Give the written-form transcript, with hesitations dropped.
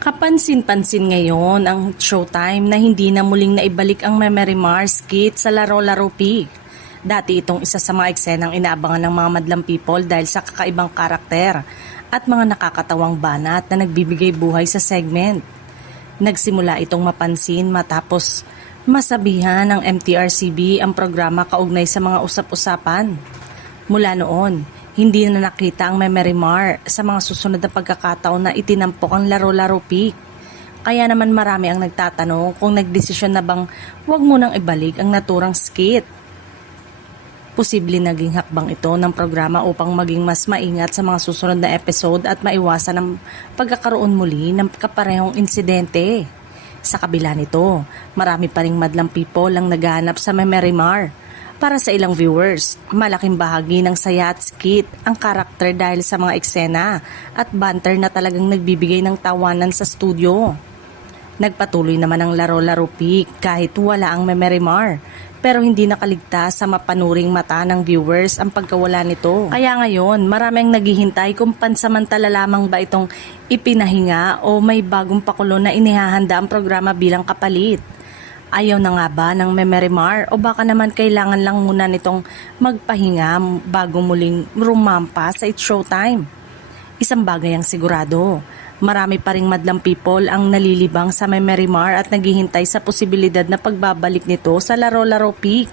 Kapansin-pansin ngayon ang Showtime na hindi na muling naibalik ang Memory Mars skit sa Laro-Laro Pig. Dati itong isa sa mga eksenang inaabangan ng mga madlang people dahil sa kakaibang karakter at mga nakakatawang banat na nagbibigay buhay sa segment. Nagsimula itong mapansin matapos masabihan ng MTRCB ang programa kaugnay sa mga usap-usapan. Mula noon, hindi na nakita ang Memory Mar sa mga susunod na pagkakataon na itinampok ang Laro-Laro Pig. Kaya naman marami ang nagtatanong kung nagdesisyon na bang huwag munang ibalik ang naturang skit. Posible naging hakbang ito ng programa upang maging mas maingat sa mga susunod na episode at maiwasan ang pagkakaroon muli ng kaparehong insidente. Sa kabila nito, marami pa ring madlang people ang naghahanap sa Memory Mar. Para sa ilang viewers, malaking bahagi ng saya at skit ang karakter dahil sa mga eksena at banter na talagang nagbibigay ng tawanan sa studio. Nagpatuloy naman ang Laro-Laro Pig kahit wala ang Memory Mar, pero hindi nakaligtas sa mapanuring mata ng viewers ang pagkawala nito. Kaya ngayon, maraming naghihintay kung pansamantala lamang ba itong ipinahinga o may bagong pakulo na inihahanda ang programa bilang kapalit. Ayaw na nga ba ng Memory Mar o baka naman kailangan lang muna nitong magpahinga bago muling rumampa sa It's Showtime? Isang bagay ang sigurado, marami pa ring madlang people ang nalilibang sa Memory Mar at naghihintay sa posibilidad na pagbabalik nito sa Laro-Laro Pig.